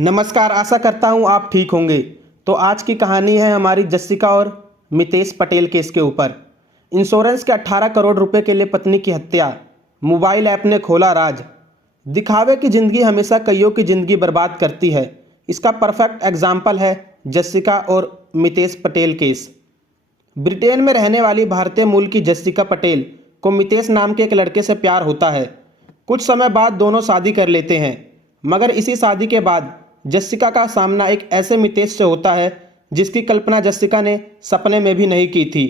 नमस्कार, आशा करता हूँ आप ठीक होंगे। तो आज की कहानी है हमारी जessiका और मितेश पटेल केस के ऊपर। इंश्योरेंस के 18 करोड़ रुपए के लिए पत्नी की हत्या, मोबाइल ऐप ने खोला राज। दिखावे की ज़िंदगी हमेशा कईयों की ज़िंदगी बर्बाद करती है। इसका परफेक्ट एग्जाम्पल है जessiका और मितेश पटेल केस। ब्रिटेन में रहने वाली भारतीय मूल की जessiका पटेल को मितेश नाम के एक लड़के से प्यार होता है। कुछ समय बाद दोनों शादी कर लेते हैं, मगर इसी शादी के बाद जessiका का सामना एक ऐसे मितेश से होता है जिसकी कल्पना जessiका ने सपने में भी नहीं की थी।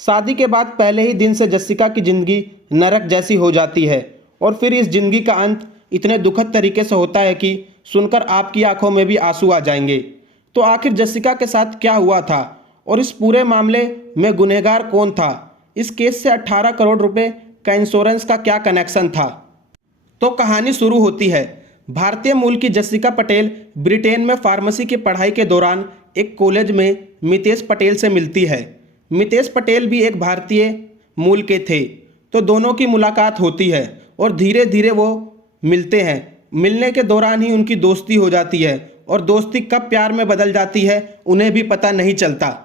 शादी के बाद पहले ही दिन से जessiका की ज़िंदगी नरक जैसी हो जाती है और फिर इस ज़िंदगी का अंत इतने दुखद तरीके से होता है कि सुनकर आपकी आंखों में भी आंसू आ जाएंगे। तो आखिर जessiका के साथ क्या हुआ था और इस पूरे मामले में गुनहगार कौन था? इस केस से 18 करोड़ रुपए का इंश्योरेंस का क्या कनेक्शन था? तो कहानी शुरू होती है। भारतीय मूल की जessiका पटेल ब्रिटेन में फार्मेसी की पढ़ाई के दौरान एक कॉलेज में मितेश पटेल से मिलती है। मितेश पटेल भी एक भारतीय मूल के थे, तो दोनों की मुलाकात होती है और धीरे धीरे वो मिलते हैं। मिलने के दौरान ही उनकी दोस्ती हो जाती है और दोस्ती कब प्यार में बदल जाती है उन्हें भी पता नहीं चलता।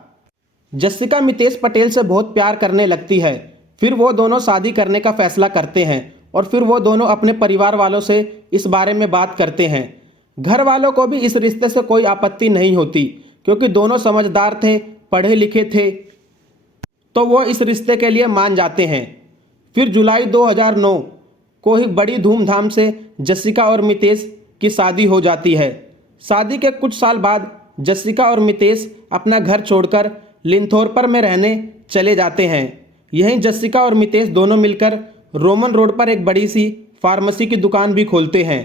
जessiका मितेश पटेल से बहुत प्यार करने लगती है। फिर वो दोनों शादी करने का फैसला करते हैं और फिर वो दोनों अपने परिवार वालों से इस बारे में बात करते हैं। घर वालों को भी इस रिश्ते से कोई आपत्ति नहीं होती क्योंकि दोनों समझदार थे, पढ़े लिखे थे, तो वो इस रिश्ते के लिए मान जाते हैं। फिर जुलाई 2009 को ही बड़ी धूमधाम से जessiका और मितेश की शादी हो जाती है। शादी के कुछ साल बाद जessiका और मितेश अपना घर छोड़कर लिंथोरपर में रहने चले जाते हैं। यहीं जessiका और मितेश दोनों मिलकर रोमन रोड पर एक बड़ी सी फार्मेसी की दुकान भी खोलते हैं।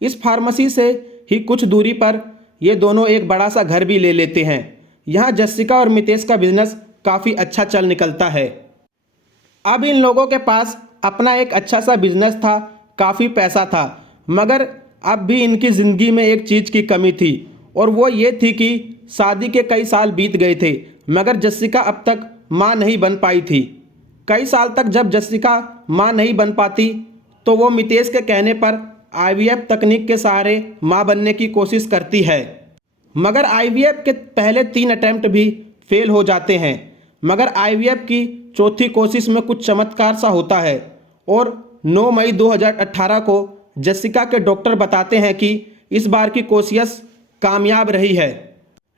इस फार्मेसी से ही कुछ दूरी पर ये दोनों एक बड़ा सा घर भी ले लेते हैं। यहाँ जessiका और मितेश का बिजनेस काफ़ी अच्छा चल निकलता है। अब इन लोगों के पास अपना एक अच्छा सा बिजनेस था, काफ़ी पैसा था, मगर अब भी इनकी ज़िंदगी में एक चीज़ की कमी थी और वो ये थी कि शादी के कई साल बीत गए थे मगर जessiका अब तक माँ नहीं बन पाई थी। कई साल तक जब जessiका माँ नहीं बन पाती तो वो मितेश के कहने पर IVF तकनीक के सहारे माँ बनने की कोशिश करती है, मगर IVF के पहले 3 अटेम्प्ट भी फेल हो जाते हैं। मगर IVF की चौथी कोशिश में कुछ चमत्कार सा होता है और 9 मई 2018 को जessiका के डॉक्टर बताते हैं कि इस बार की कोशिश कामयाब रही है।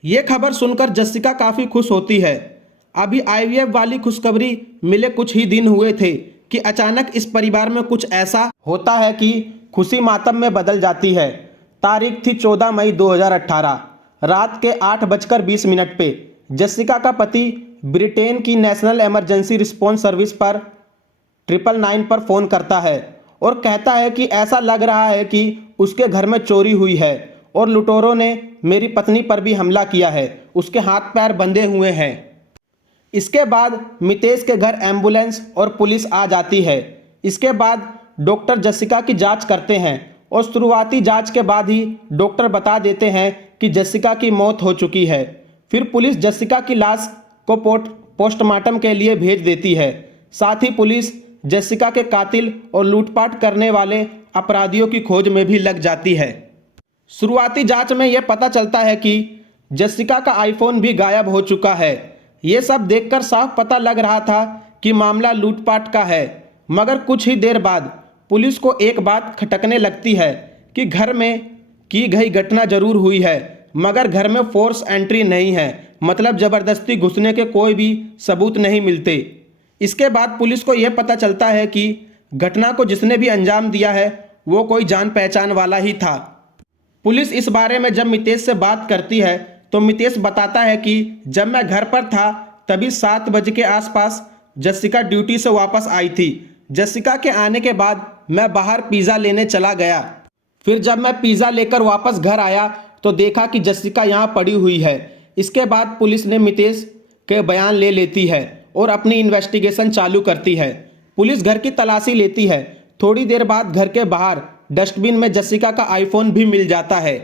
ये खबर सुनकर जessiका काफ़ी खुश होती है। अभी IVF वाली खुशखबरी मिले कुछ ही दिन हुए थे कि अचानक इस परिवार में कुछ ऐसा होता है कि खुशी मातम में बदल जाती है। तारीख थी 14 मई 2018, रात के 8:20 पे जessiका का पति ब्रिटेन की नेशनल इमरजेंसी रिस्पॉन्स सर्विस पर 999 पर फ़ोन करता है और कहता है कि ऐसा लग रहा है कि उसके घर में चोरी हुई है और लुटेरों ने मेरी पत्नी पर भी हमला किया है, उसके हाथ पैर बंधे हुए हैं। इसके बाद मितेश के घर एम्बुलेंस और पुलिस आ जाती है। इसके बाद डॉक्टर जessiका की जांच करते हैं और शुरुआती जांच के बाद ही डॉक्टर बता देते हैं कि जessiका की मौत हो चुकी है। फिर पुलिस जessiका की लाश को पोस्टमार्टम के लिए भेज देती है। साथ ही पुलिस जessiका के कातिल और लूटपाट करने वाले अपराधियों की खोज में भी लग जाती है। शुरुआती जांच में यह पता चलता है कि जessiका का आईफोन भी गायब हो चुका है। ये सब देखकर साफ पता लग रहा था कि मामला लूटपाट का है, मगर कुछ ही देर बाद पुलिस को एक बात खटकने लगती है कि घर में की गई घटना जरूर हुई है मगर घर में फोर्स एंट्री नहीं है, मतलब ज़बरदस्ती घुसने के कोई भी सबूत नहीं मिलते। इसके बाद पुलिस को यह पता चलता है कि घटना को जिसने भी अंजाम दिया है वो कोई जान पहचान वाला ही था। पुलिस इस बारे में जब मितेश से बात करती है तो मितेश बताता है कि जब मैं घर पर था तभी 7 बजे के आसपास जessiका ड्यूटी से वापस आई थी। जessiका के आने के बाद मैं बाहर पिज़्ज़ा लेने चला गया। फिर जब मैं पिज़्ज़ा लेकर वापस घर आया तो देखा कि जessiका यहाँ पड़ी हुई है। इसके बाद पुलिस ने मितेश के बयान ले लेती है और अपनी इन्वेस्टिगेशन चालू करती है। पुलिस घर की तलाशी लेती है। थोड़ी देर बाद घर के बाहर डस्टबिन में जessiका का आईफोन भी मिल जाता है।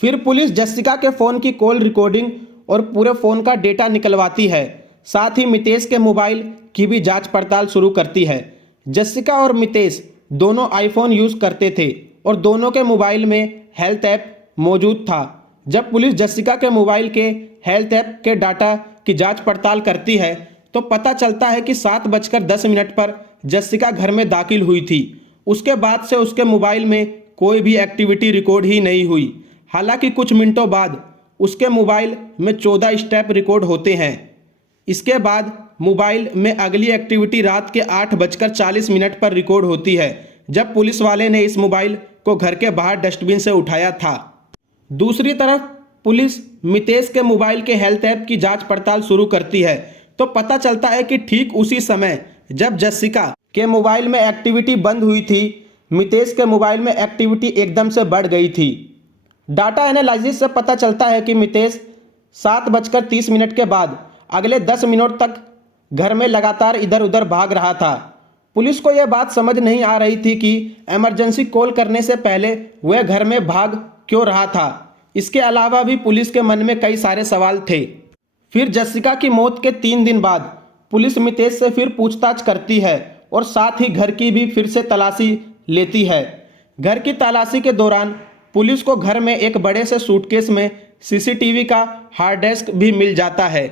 फिर पुलिस जessiका के फ़ोन की कॉल रिकॉर्डिंग और पूरे फ़ोन का डेटा निकलवाती है। साथ ही मितेश के मोबाइल की भी जांच पड़ताल शुरू करती है। जessiका और मितेश दोनों आईफोन यूज़ करते थे और दोनों के मोबाइल में हेल्थ ऐप मौजूद था। जब पुलिस जessiका के मोबाइल के हेल्थ ऐप के डाटा की जांच पड़ताल करती है तो पता चलता है कि 7:10 पर जessiका घर में दाखिल हुई थी। उसके बाद से उसके मोबाइल में कोई भी एक्टिविटी रिकॉर्ड ही नहीं हुई। हालांकि कुछ मिनटों बाद उसके मोबाइल में 14 स्टेप रिकॉर्ड होते हैं। इसके बाद मोबाइल में अगली एक्टिविटी रात के 8:40 पर रिकॉर्ड होती है, जब पुलिस वाले ने इस मोबाइल को घर के बाहर डस्टबिन से उठाया था। दूसरी तरफ पुलिस मितेश के मोबाइल के हेल्थ ऐप की जांच पड़ताल शुरू करती है तो पता चलता है कि ठीक उसी समय जब जessiका के मोबाइल में एक्टिविटी बंद हुई थी, मितेश के मोबाइल में एक्टिविटी एकदम से बढ़ गई थी। डाटा एनालिसिस से पता चलता है कि मितेश 7:30 के बाद अगले 10 मिनट तक घर में लगातार इधर उधर भाग रहा था। पुलिस को यह बात समझ नहीं आ रही थी कि इमरजेंसी कॉल करने से पहले वह घर में भाग क्यों रहा था। इसके अलावा भी पुलिस के मन में कई सारे सवाल थे। फिर जessiका की मौत के 3 दिन बाद पुलिस मितेश से फिर पूछताछ करती है और साथ ही घर की भी फिर से तलाशी लेती है। घर की तलाशी के दौरान पुलिस को घर में एक बड़े से सूटकेस में सीसीटीवी का हार्ड डिस्क भी मिल जाता है।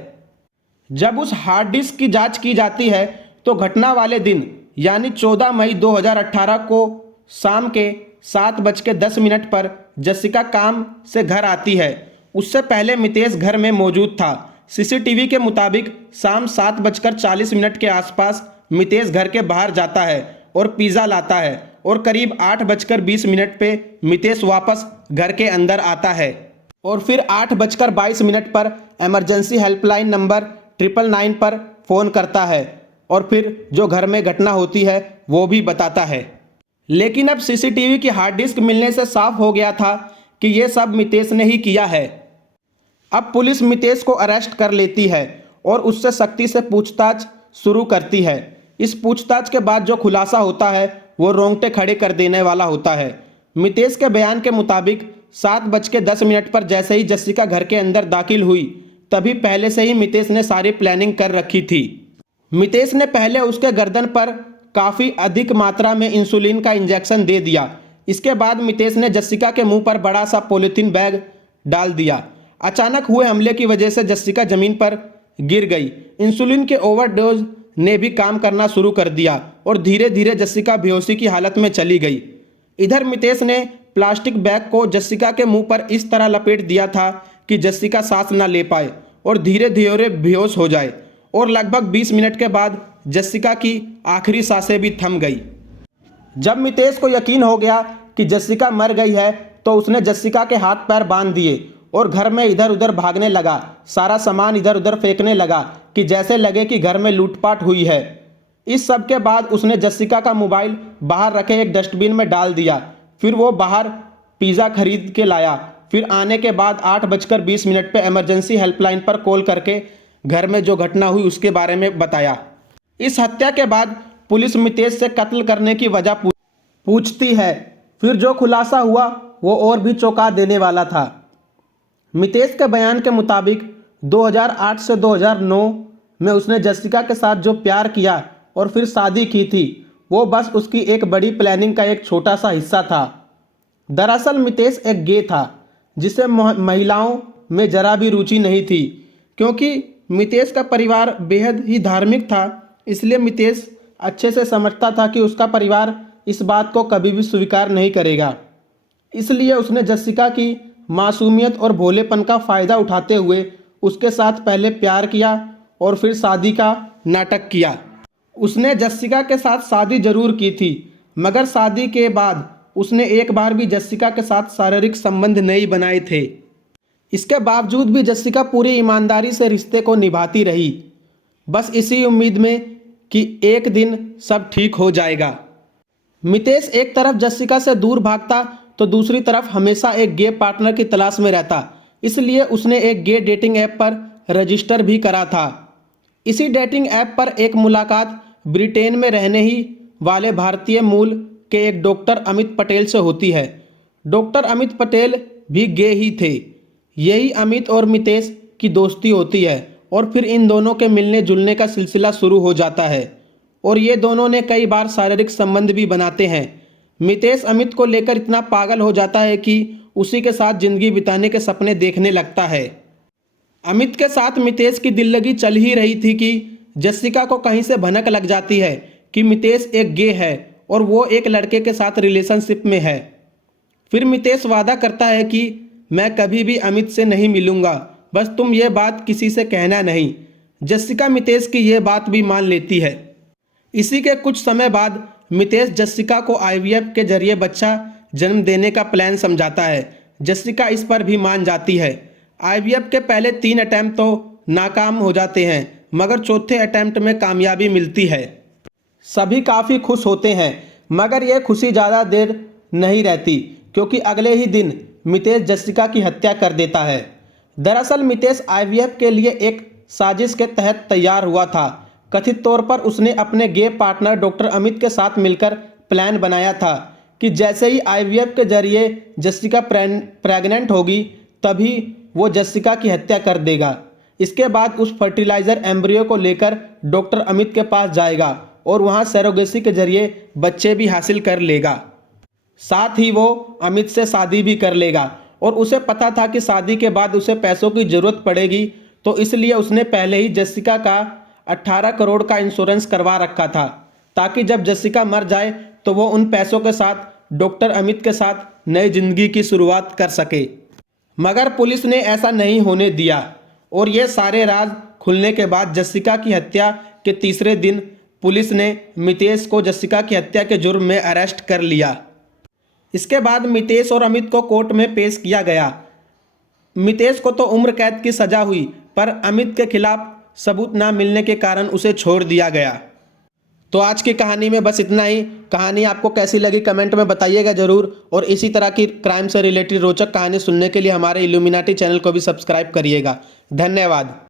जब उस हार्ड डिस्क की जांच की जाती है तो घटना वाले दिन यानी 14 मई 2018 को शाम के 7:10 पर जessiका काम से घर आती है। उससे पहले मितेश घर में मौजूद था। सीसीटीवी के मुताबिक शाम 7:40 के आसपास मितेश घर के बाहर जाता है और पिज़्ज़ा लाता है और करीब 8:20 पे मितेश वापस घर के अंदर आता है और फिर 8:22 पर इमरजेंसी हेल्पलाइन नंबर 999 पर फ़ोन करता है और फिर जो घर में घटना होती है वो भी बताता है। लेकिन अब सीसीटीवी की हार्ड डिस्क मिलने से साफ हो गया था कि ये सब मितेश ने ही किया है। अब पुलिस मितेश को अरेस्ट कर लेती है और उससे सख्ती से पूछताछ शुरू करती है। इस पूछताछ के बाद जो खुलासा होता है वो रोंगटे खड़े कर देने वाला होता है। मितेश के बयान के मुताबिक 7:10 पर जैसे ही जessiका घर के अंदर दाखिल हुई तभी पहले से ही मितेश ने सारी प्लानिंग कर रखी थी। मितेश ने पहले उसके गर्दन पर काफ़ी अधिक मात्रा में इंसुलिन का इंजेक्शन दे दिया। इसके बाद मितेश ने जessiका के मुंह पर बड़ा सा पॉलीथीन बैग डाल दिया। अचानक हुए हमले की वजह से जessiका जमीन पर गिर गई। इंसुलिन के ओवरडोज ने भी काम करना शुरू कर दिया और धीरे धीरे जessiका बेहोशी की हालत में चली गई। इधर मितेश ने प्लास्टिक बैग को जessiका के मुंह पर इस तरह लपेट दिया था कि जessiका सांस न ले पाए और धीरे धीरे बेहोश हो जाए और लगभग 20 मिनट के बाद जessiका की आखिरी सांसें भी थम गई। जब मितेश को यकीन हो गया कि जessiका मर गई है तो उसने जessiका के हाथ पैर बांध दिए और घर में इधर उधर भागने लगा। सारा सामान इधर उधर फेंकने लगा कि जैसे लगे कि घर में लूटपाट हुई है। इस सब के बाद उसने जessiका का मोबाइल बाहर रखे एक डस्टबिन में डाल दिया। फिर वो बाहर पिज़्ज़ा खरीद के लाया। फिर आने के बाद 8:20 पे इमरजेंसी हेल्पलाइन पर कॉल करके घर में जो घटना हुई उसके बारे में बताया। इस हत्या के बाद पुलिस मितेश से कत्ल करने की वजह पूछती है। फिर जो खुलासा हुआ वो और भी चौंका देने वाला था। मितेश के बयान के मुताबिक 2008 से 2009 में उसने जessiका के साथ जो प्यार किया और फिर शादी की थी वो बस उसकी एक बड़ी प्लानिंग का एक छोटा सा हिस्सा था। दरअसल मितेश एक गे था जिसे महिलाओं में जरा भी रुचि नहीं थी। क्योंकि मितेश का परिवार बेहद ही धार्मिक था, इसलिए मितेश अच्छे से समझता था कि उसका परिवार इस बात को कभी भी स्वीकार नहीं करेगा। इसलिए उसने जessiका की मासूमियत और भोलेपन का फ़ायदा उठाते हुए उसके साथ पहले प्यार किया और फिर शादी का नाटक किया। उसने जessiका के साथ शादी जरूर की थी, मगर शादी के बाद उसने एक बार भी जessiका के साथ शारीरिक संबंध नहीं बनाए थे। इसके बावजूद भी जessiका पूरी ईमानदारी से रिश्ते को निभाती रही, बस इसी उम्मीद में कि एक दिन सब ठीक हो जाएगा। मितेश एक तरफ जessiका से दूर भागता तो दूसरी तरफ हमेशा एक गे पार्टनर की तलाश में रहता। इसलिए उसने एक गे डेटिंग ऐप पर रजिस्टर भी करा था। इसी डेटिंग ऐप पर एक मुलाकात ब्रिटेन में रहने ही वाले भारतीय मूल के एक डॉक्टर अमित पटेल से होती है। डॉक्टर अमित पटेल भी गे ही थे। यही अमित और मितेश की दोस्ती होती है और फिर इन दोनों के मिलने जुलने का सिलसिला शुरू हो जाता है और ये दोनों ने कई बार शारीरिक संबंध भी बनाते हैं। मितेश अमित को लेकर इतना पागल हो जाता है कि उसी के साथ जिंदगी बिताने के सपने देखने लगता है। अमित के साथ मितेश की दिल लगी चल ही रही थी कि जसिका को कहीं से भनक लग जाती है कि मितेश एक गे है और वो एक लड़के के साथ रिलेशनशिप में है। फिर मितेश वादा करता है कि मैं कभी भी अमित से नहीं मिलूंगा, बस तुम ये बात किसी से कहना नहीं। जसिका मितेश की ये बात भी मान लेती है। इसी के कुछ समय बाद मितेश जसिका को आईवीएफ के जरिए बच्चा जन्म देने का प्लान समझाता है। जसिका इस पर भी मान जाती है। आईवीएफ के पहले 3 अटैम्प्ट तो नाकाम हो जाते हैं, मगर चौथे अटैम्प्ट में कामयाबी मिलती है। सभी काफ़ी खुश होते हैं, मगर यह खुशी ज़्यादा देर नहीं रहती, क्योंकि अगले ही दिन मितेश जसिका की हत्या कर देता है। दरअसल मितेश आईवीएफ के लिए एक साजिश के तहत तैयार हुआ था। कथित तौर पर उसने अपने गे पार्टनर डॉक्टर अमित के साथ मिलकर प्लान बनाया था कि जैसे ही आईवीएफ के जरिए जसिका प्रेग्नेंट होगी तभी वो जसिका की हत्या कर देगा। इसके बाद उस फर्टिलाइजर एम्ब्रियो को लेकर डॉक्टर अमित के पास जाएगा और वहाँ सरोगेसी के जरिए बच्चे भी हासिल कर लेगा। साथ ही वो अमित से शादी भी कर लेगा और उसे पता था कि शादी के बाद उसे पैसों की ज़रूरत पड़ेगी, तो इसलिए उसने पहले ही जसिका का 18 करोड़ का इंश्योरेंस करवा रखा था, ताकि जब जसिका मर जाए तो वो उन पैसों के साथ डॉक्टर अमित के साथ नई जिंदगी की शुरुआत कर सके। मगर पुलिस ने ऐसा नहीं होने दिया और ये सारे राज खुलने के बाद जसिका की हत्या के तीसरे दिन पुलिस ने मितेश को जसिका की हत्या के जुर्म में अरेस्ट कर लिया। इसके बाद मितेश और अमित को कोर्ट में पेश किया गया। मितेश को तो उम्र कैद की सजा हुई, पर अमित के खिलाफ सबूत ना मिलने के कारण उसे छोड़ दिया गया। तो आज की कहानी में बस इतना ही। कहानी आपको कैसी लगी कमेंट में बताइएगा ज़रूर, और इसी तरह की क्राइम से रिलेटेड रोचक कहानी सुनने के लिए हमारे इल्यूमिनाटी चैनल को भी सब्सक्राइब करिएगा। धन्यवाद।